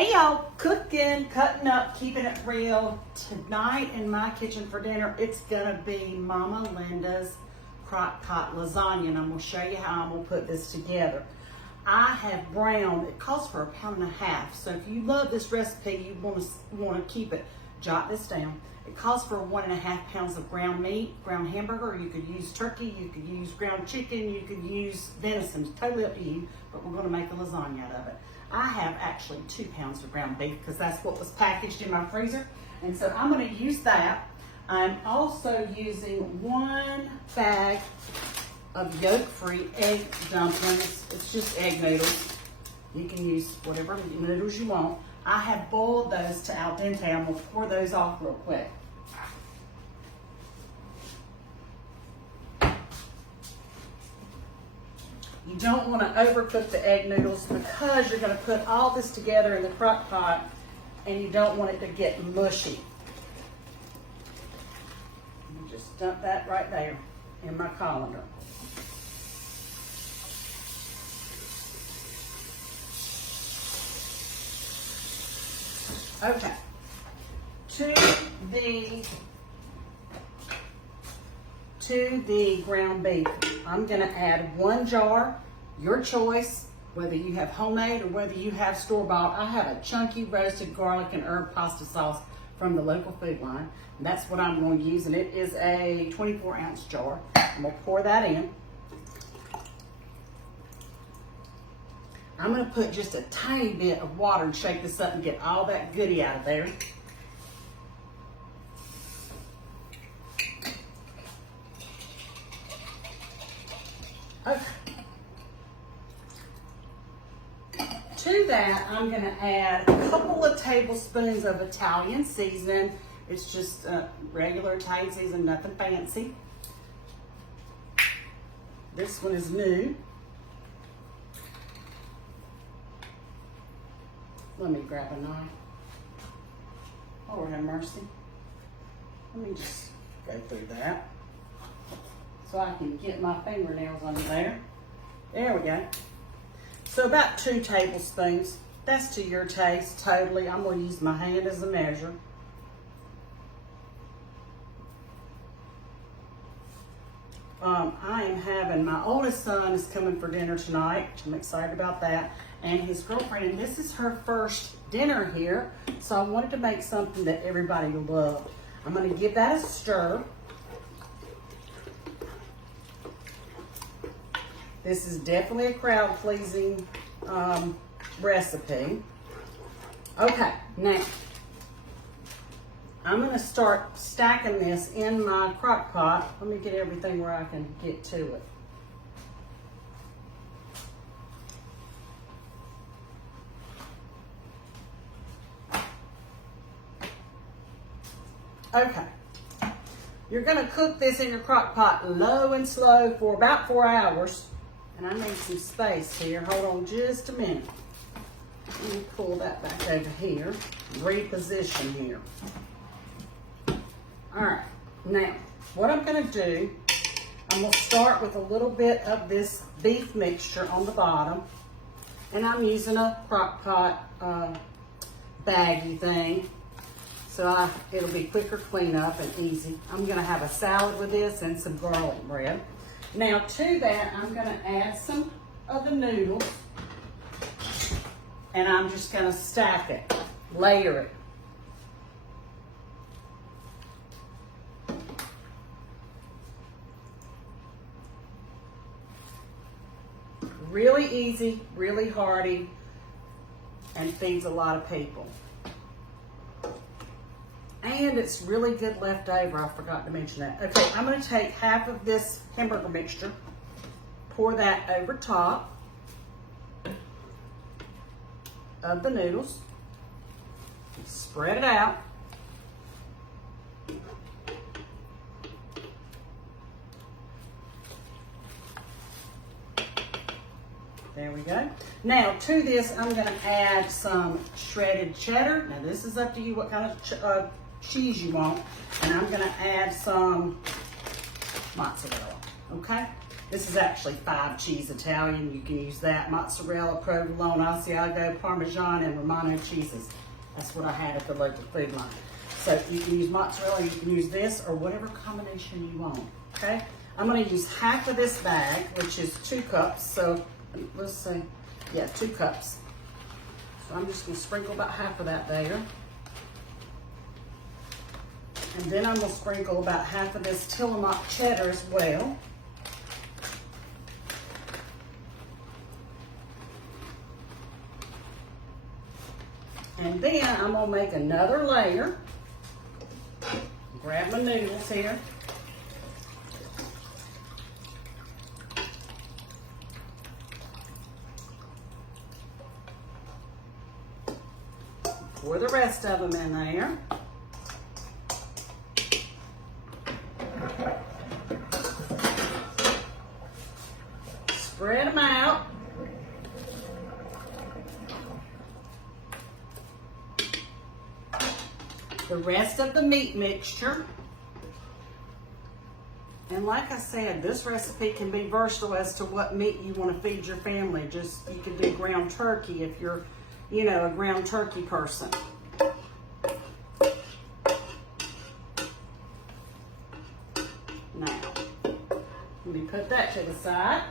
Hey y'all, cooking, cutting up, keeping it real. Tonight in my kitchen for dinner, it's gonna be Mama Linda's Crock Pot lasagna, and I'm gonna show you how I'm gonna put this together. I have browned, it calls for 1.5 pounds, so if you love this recipe, you wanna keep it, jot this down. It calls for 1.5 pounds of ground meat, ground hamburger. You could use turkey, you could use ground chicken, you could use venison. It's totally up to you, but we're gonna make a lasagna out of it. I have actually 2 pounds of ground beef because that's what was packaged in my freezer. And so I'm gonna use that. I'm also using 1 bag of yolk-free egg dumplings. It's just egg noodles. You can use whatever noodles you want. I have boiled those to al dente. I'm gonna pour those off real quick. You don't want to overcook the egg noodles because you're going to put all this together in the crock pot and you don't want it to get mushy. You just dump that right there in my colander. Okay, to the ground beef, I'm gonna add 1 jar, your choice, whether you have homemade or whether you have store-bought. I have a chunky roasted garlic and herb pasta sauce from the local food line. And that's what I'm going to use, and it is a 24-ounce jar. I'm gonna pour that in. I'm gonna put just a tiny bit of water and shake this up and get all that goodie out of there. Okay. To that, I'm gonna add a couple of tablespoons of Italian seasoning. It's just regular Italian seasoning, nothing fancy. This one is new. Let me grab a knife. Lord have mercy. Let me just go through that so I can get my fingernails under there. There we go. So about 2 tablespoons. That's to your taste, totally. I'm gonna use my hand as a measure. I am having, my oldest son is coming for dinner tonight. I'm excited about that. And his girlfriend, and this is her first dinner here. So I wanted to make something that everybody will love. I'm gonna give that a stir. This is definitely a crowd-pleasing recipe. Okay, now I'm gonna start stacking this in my crock pot. Let me get everything where I can get to it. Okay. You're gonna cook this in your crock pot low and slow for about 4 hours. And I need some space here. Hold on just a minute. Let me pull that back over here. Reposition here. All right, now what I'm gonna do, I'm gonna start with a little bit of this beef mixture on the bottom. And I'm using a crock pot baggy thing. So it'll be quicker cleanup and easy. I'm gonna have a salad with this and some garlic bread. Now to that, I'm gonna add some of the noodles and I'm just gonna stack it, layer it. Really easy, really hearty, and feeds a lot of people. And it's really good left over. I forgot to mention that. Okay, I'm gonna take half of this hamburger mixture, pour that over top of the noodles, spread it out. There we go. Now to this, I'm gonna add some shredded cheddar. Now this is up to you what kind of cheese you want. And I'm gonna add some mozzarella, okay? This is actually 5 cheese Italian. You can use that. Mozzarella, provolone, Asiago, Parmesan, and Romano cheeses. That's what I had at the local food line. So you can use mozzarella, you can use this, or whatever combination you want, okay? I'm gonna use half of this bag, which is 2 cups. So let's see, yeah, 2 cups. So I'm just gonna sprinkle about half of that there. And then I'm gonna sprinkle about half of this Tillamook cheddar as well. And then I'm gonna make another layer. Grab my noodles here. Pour the rest of them in there. Spread them out. The rest of the meat mixture. And like I said, this recipe can be versatile as to what meat you want to feed your family. Just, you can do ground turkey if you're, you know, a ground turkey person. Now, let me put that to the side.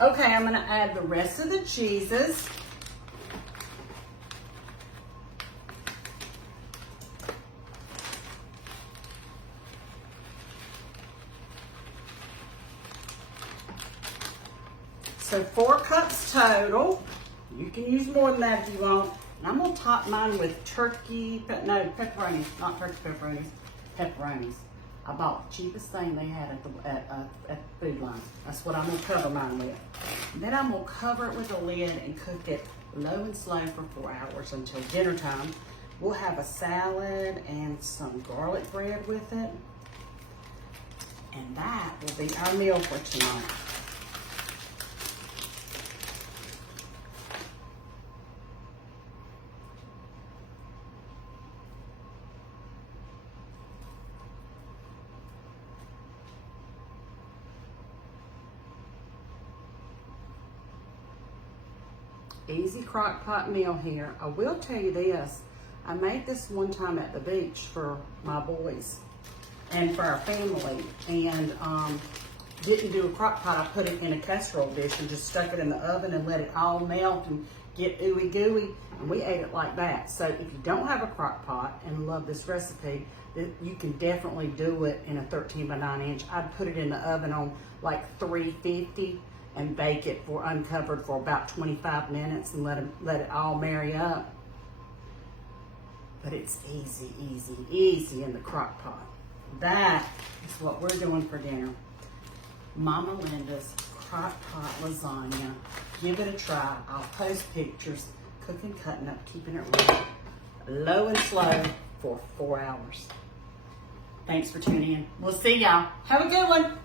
Okay, I'm going to add the rest of the cheeses. So 4 cups total. You can use more than that if you want. And I'm gonna top mine with pepperonis, not turkey pepperonis, pepperonis. I bought the cheapest thing they had at the food line. That's what I'm gonna cover mine with. And then I'm gonna cover it with a lid and cook it low and slow for 4 hours until dinner time. We'll have a salad and some garlic bread with it. And that will be our meal for tonight. Easy crock pot meal here. I will tell you this, I made this one time at the beach for my boys and for our family, and didn't do a crock pot. I put it in a casserole dish and just stuck it in the oven and let it all melt and get ooey gooey, and we ate it like that. So if you don't have a crock pot and love this recipe, you can definitely do it in a 13 by 9 inch. I'd put it in the oven on like 350 and bake it for uncovered for about 25 minutes and let it all marry up. But it's easy, easy, easy in the crock pot. That is what we're doing for dinner. Mama Linda's crock pot lasagna. Give it a try. I'll post pictures, cooking, cutting up, keeping it low and slow for 4 hours. Thanks for tuning in. We'll see y'all. Have a good one.